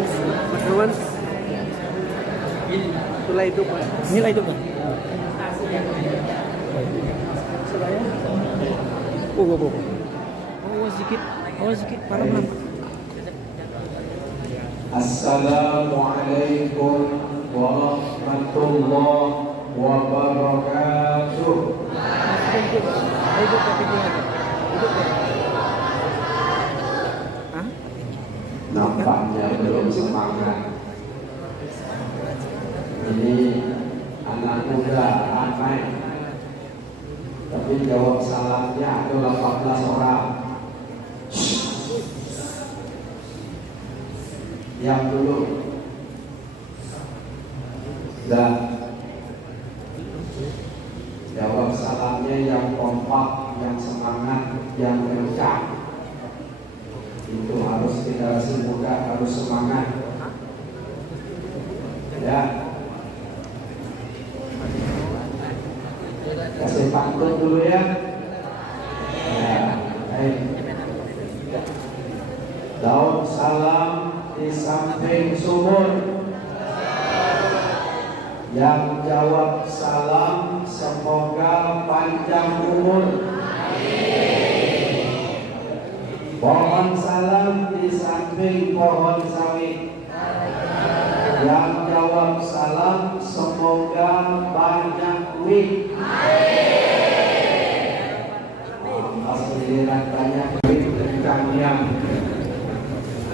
Mas itulah hidup, Pak. Inilah hidup, Pak. Sedikit, parah. Assalamualaikum warahmatullahi wabarakatuh. Nampaknya belum semangat. Ini anak muda ramai, tapi jawab salamnya ada 14 orang. Yang dulu dan jawab salamnya yang kompak, yang semangat, yang kencang. Itu harus generasi muda harus semangat. Ya. Kasih pantun dulu ya. Ya, baik. Daun salam di samping sumur. Yang jawab salam semoga panjang umur. Pohon salam di samping pohon sawit. Yang jawab salam semoga banyak duit. Pas giliran banyak duit kencangnya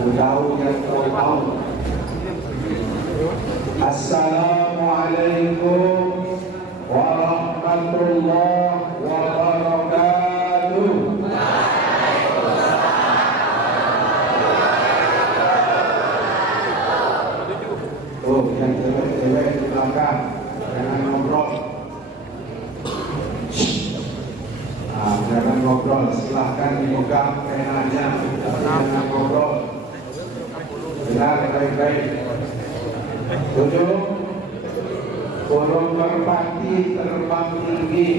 udau yang kau mau. Assalamualaikum warahmatullahi wabarakatuh. Oh, yang cewek-cewek di belakang jangan ngobrol. Jangan ngobrol, silahkan dipegang penanya, jangan ngobrol. Dengar baik-baik. Duduk. Burung merpati terbang tinggi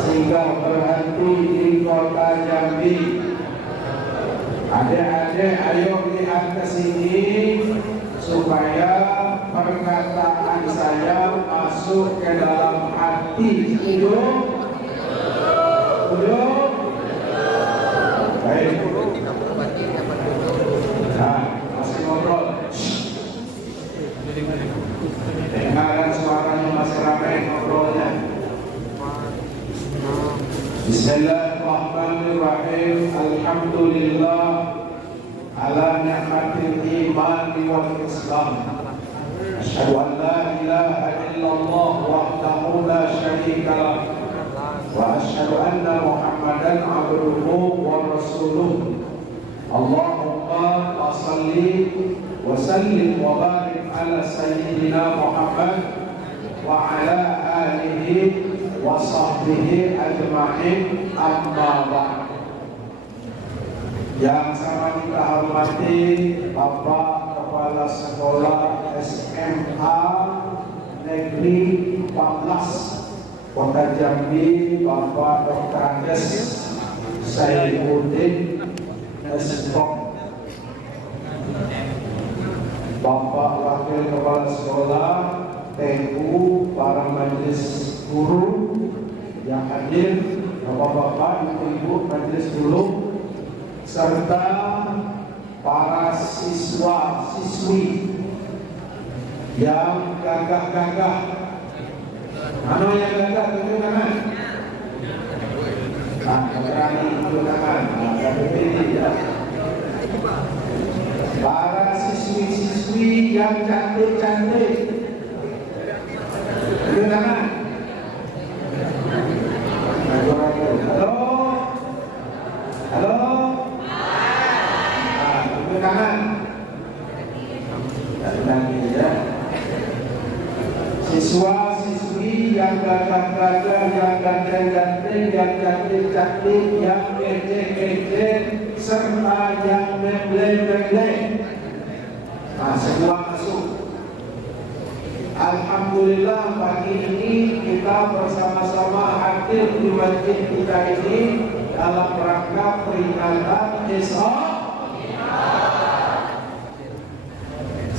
sehingga berhenti di kota Jambi. Adik-adik, ayo lihat ke sini supaya perkataan saya masuk ke dalam hati. Duduk. Duduk. Baik. Nah, masih ngobrol. Dengarkan suaranya masih ramai ngobrolnya. Bismillahirrahmanirrahim. Alhamdulillah ala ni'matil iman wal islam. Asyhadu an la ilaha illallah wahdahu la syarika lah. Wa asyhadu anna Muhammadan abduhu wa rasuluh. Allahumma shalli wa sallim wa barik ala sayyidina Muhammad wa ala alihi wa sahbihi ajma'in, amma ba'd. Yang sama kita hormati Bapak Kepala Sekolah SMA Negeri 14 Kota Jambi, Bapak Dr. Andes Saifuddin Esbok, Bapak Wakil Kepala Sekolah, TU, para majelis guru yang hadir, Bapak-bapak, Ibu-ibu majelis guru, serta para siswa-siswi yang gagah-gagah. Mana yang gagah? Tunjuk tangan. Berani tunjuk tangan. Ya. Para siswi-siswi yang cantik-cantik, tunjuk tangan. Halo, halo. Tunjuk tangan. Ya. Siswa-siswi yang gagah-gagah, yang ganteng-ganteng, yang cantik-cantik, yang kece-kece, serta yang membleng-bleng. Nah, semua masuk. Alhamdulillah pagi ini kita bersama-sama hadir di masjid kita ini dalam rangka peringatan Isra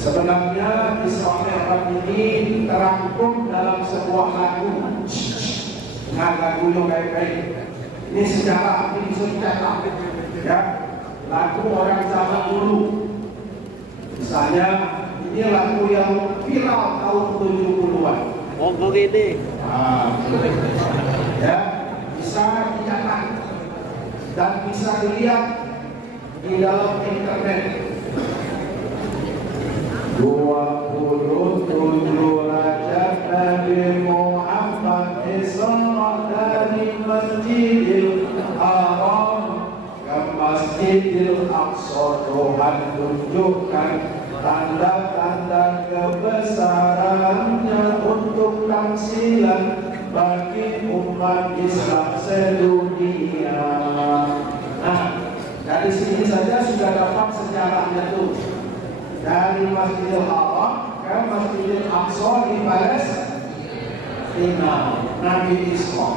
Sebenarnya Isra Mi'raj ini terangkum dalam sebuah lagu. Nah, lagu yang baik-baik. Ini sejarah, ini bisa dicatat. Ya, lagu orang zaman dulu. Misalnya, ini lagu yang viral tahun 70-an. Monggo gini. Ya, bisa dicatat dan bisa dilihat di dalam internet. 27 Rajab Nabi Muhammad Isra dari Masjidil Haram ke Masjidil Aqsa. Tuhan tunjukkan tanda-tanda kebesarannya untuk tamsilan bagi umat Islam sedunia. Nah, dari sini saja sudah dapat sejarahnya tuh. Dari Masjidil Haram ke Masjidil Aqsa di Palestina, Nabi Isra.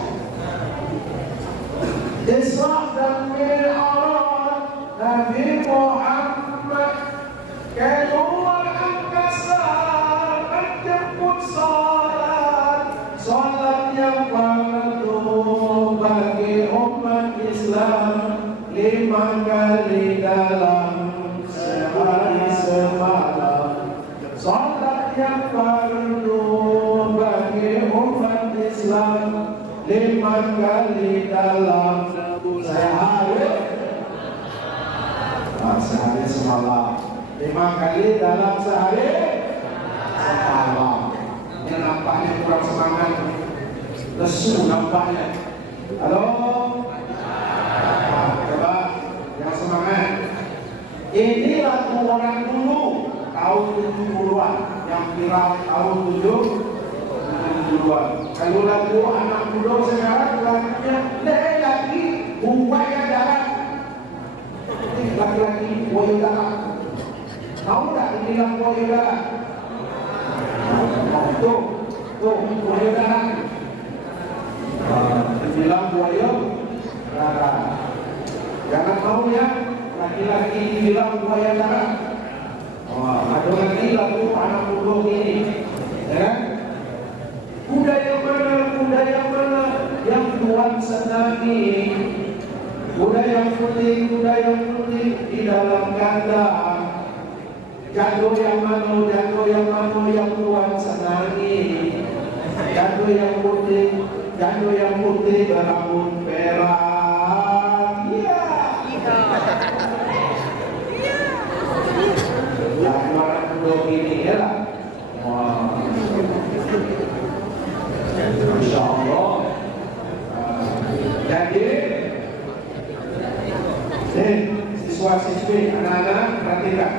Isra dan Mi'raj Nabi Muhammad keluar angkasa menjemput salat yang fardu bagi umat Islam 5 kali dalam sehari semalam. Salat yang fardu bagi umat Islam 5 kali dalam sehari semalam. 5 kali dalam sehari semalam. Ini nampaknya kurang semangat, lesu nampaknya. Halo, coba yang semangat. Ini lagu orang dulu tahun 70-an yang viral tahun 70-an. Kalau lagu anak muda sekarang lagunya lagi buaya darat. Laki-laki buaya darat. Tahu tak dibilang buaya darat? Tuh, buaya darat. Dibilang buaya darat. Jangan tahu ya, laki-laki dibilang buaya darat. Ada lagi lagu anak muda ini, ya kan? Kuda yang mana yang Tuhan senangi? Kuda yang putih di dalam kandang. Jatuh yang mana yang Tuhan senangi? Jatuh yang putih berambut merah. Iya. Lagu orang muda ini ya lah. Masya Allah. Jadi siswa-siswi, anak-anak perhatikan.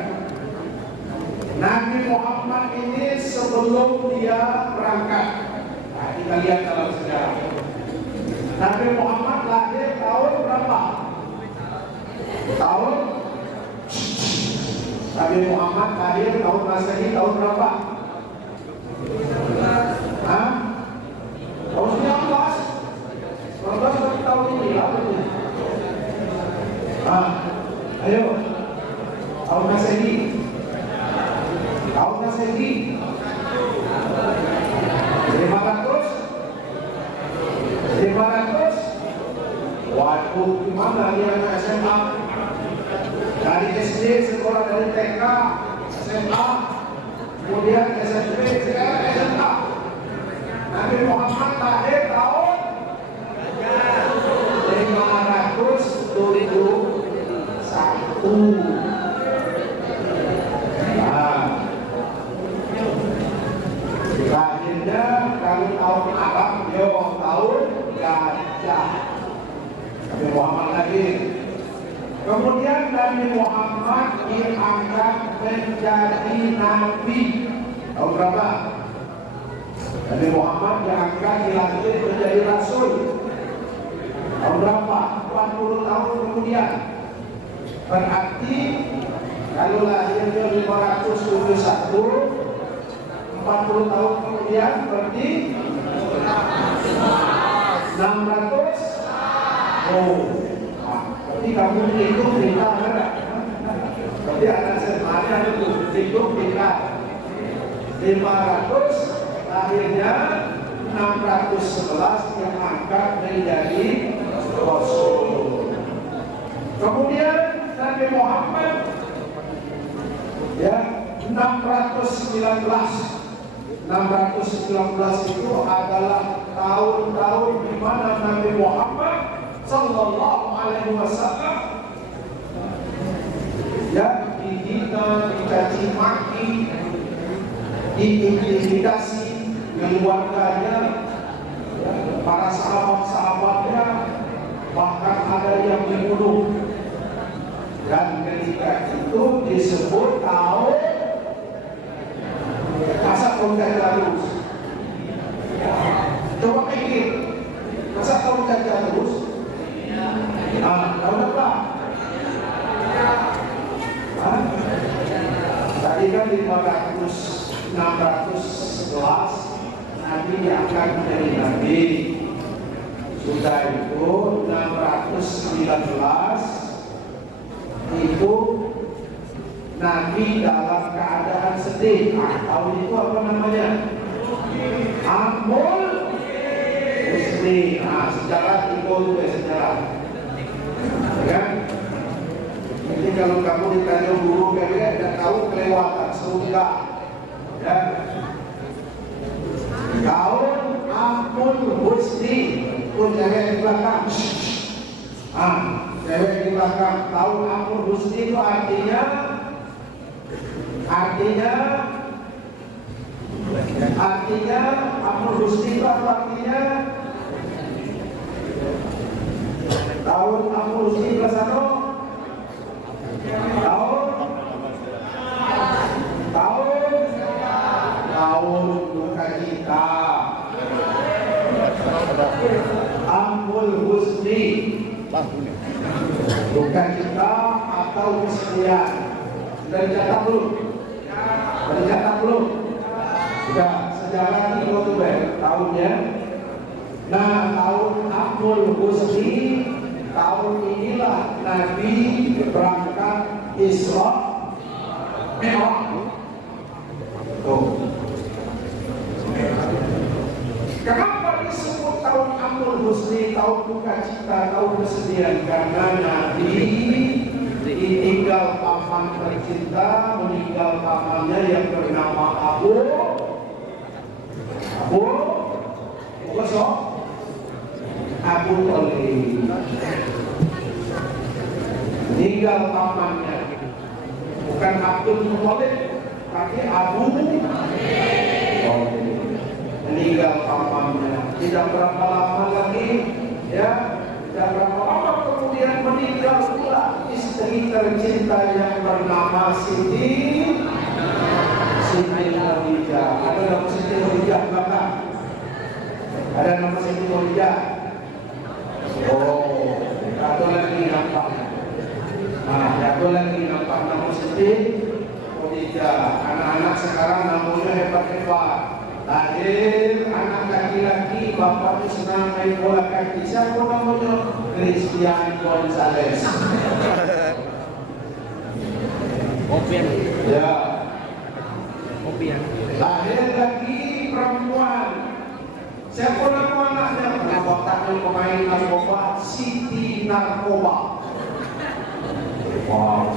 Nabi Muhammad ini sebelum dia berangkat, nah, kita lihat dalam sejarah. Nabi Muhammad lahir tahun berapa? Nabi Muhammad lahir tahun Masehi tahun berapa? Tahun 19 tahun ini lah. Ayo, tahun Masehi. Tahun Masehi 500. Waduh, gimana dia ke SMA? Dari SD, sekolah dari TK, SMA, kemudian SMP, sekarang SMA. Nabi Muhammad lahir tahun 571. Lahirnya kalau tahun Arab, tahun gajah. Nabi Muhammad lahir. Kemudian Nabi Muhammad diangkat menjadi nabi. Tahun berapa? Nabi Muhammad diangkat dilantik menjadi rasul. Tahun berapa? 40 tahun kemudian. Berarti kalau lahirnya 571, 40 tahun kemudian berarti 600. Berarti kamu itu pintar, berarti anak SMA ada tuh hitung kita 500, akhirnya 611 yang angkat menjadi Rasul. Kemudian Nabi Muhammad ya 619 itu adalah tahun-tahun di mana Nabi Muhammad Sallallahu Alaihi Wasallam ya dihina, dicaci maki, diintimidasi keluarganya, ya, para sahabat-sahabatnya, bahkan ada yang dibunuh. Dan ketika itu disebut tahun masa terus. Coba pikir, masa terus. Tahun berapa? Tadi kan 611 Nabi diangkat menjadi Nabi. Sudah itu 619 itu Nabi dalam keadaan sedih. Tahun itu apa namanya? Amul Husni. Sejarah itu sejarah. Ya. Jadi kalau kamu ditanya guru kalian tidak tahu kelewatan surga. Ya. Tahun Amul Husni. Pun cewek di belakang. Cewek di belakang. Tahun Amul Husni itu artinya Amul Husni itu apa artinya? Tahun Amul Husni kelas 1. Tahun duka cita. Amul Husni duka cita atau kesedihan. Sudah dicatat belum? Sudah, sejarah itu tahunnya. Nah, tahun Amul Husni, tahun inilah Nabi berangkat Isra Mi'raj. Kenapa disebut tahun Amul Husni, tahun duka cita, tahun kesedihan? Karena Nabi ditinggal paman tercinta, meninggal pamannya yang bernama Abu Thalib. Meninggal pamannya, bukan Abdul Muthalib, tapi Abu Thalib. Meninggal pamannya. Tidak berapa lama lagi, ya. Tidak berapa lama kemudian meninggal pula istri tercinta yang bernama Siti Khadijah. Ada nama Siti Khadijah belakang? Ada nama Siti Khadijah? Oh, satu lagi nampak. Satu lagi nampak nama Siti Khadijah. Anak-anak sekarang namanya hebat-hebat. Lahir anak laki-laki, bapaknya senang main bola kaki. Siapa namanya? Christian Gonzalez. Opian. Ya. Opian. Lahir lagi perempuan. Siapa nama anaknya? Nama otaknya pemain narkoba, Siti Narkoba. Wow.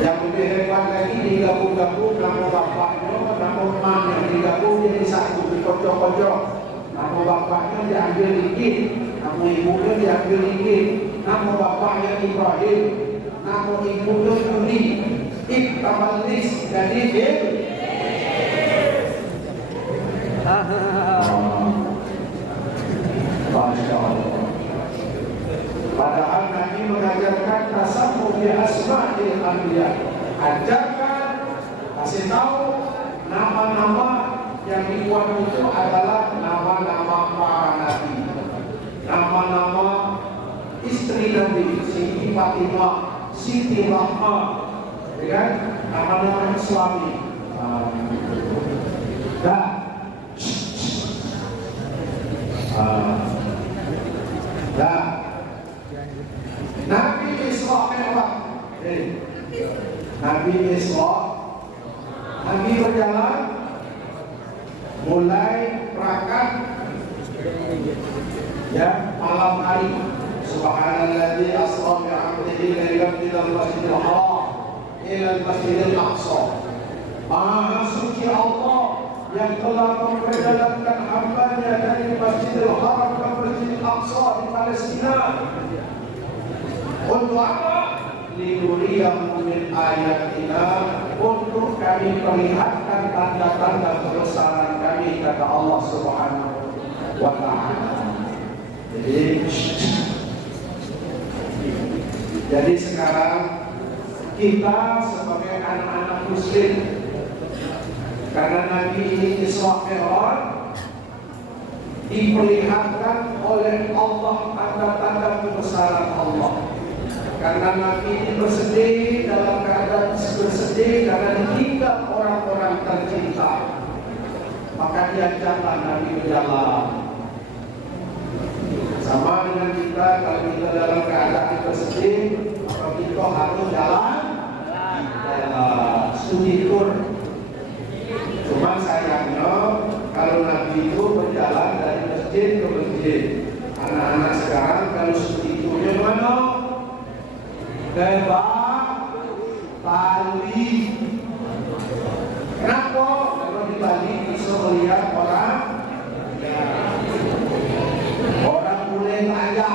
Yang lebih hebat lagi digabung-gabung nama bapaknya, nama emaknya digabung jadi satu, dikocok-kocok. Nama bapaknya diambil dikit, nama ibunya diambil dikit. Nama bapaknya Ibrahim, nama ibunya Yuni. Ibtabalis jadi Masya Allah. Padahal Nabi mengajarkan tasawuf bi asma'il anbiya. Ajarkan, kasih tahu nama-nama yang dibuat itu adalah nama-nama para nabi. Nama-nama istri Nabi, Siti Fatimah, Siti Rahmah, ya, nama-nama Islami. Nabi Isra Mi'raj. Nabi Isra Nabi berjalan mulai berangkat ya malam hari. Subhanalladzi asra bi 'abdihi lailan minal masjidil haram ila al-masjidil aqsa. Maha suci Allah yang telah memperjalankan hambanya dari Masjidil Haram ke Masjidil Aqsa di Palestina. Untuk apa? Linuriyahu min ayatina, untuk kami perlihatkan tanda-tanda kebesaran kami, kata Allah Subhanahu wa ta'ala. Jadi sekarang kita sebagai anak-anak muslim, karena Nabi ini Isra Mi'raj, diperlihatkan oleh Allah tanda-tanda kebesaran Allah. Karena Nabi ini bersedih, dalam keadaan bersedih karena ditinggal orang-orang tercinta, maka diajaklah Nabi berjalan. Sama dengan kita, kalau kita dalam keadaan bersedih, maka kita harus jalan studi tur. Cuma sayangnya kalau Nabi itu berjalan dari masjid ke masjid. Anak-anak sekarang kalau studi turnya kemana? Ke Bali. Kenapa? Kalau di Bali bisa melihat orang bule kaya.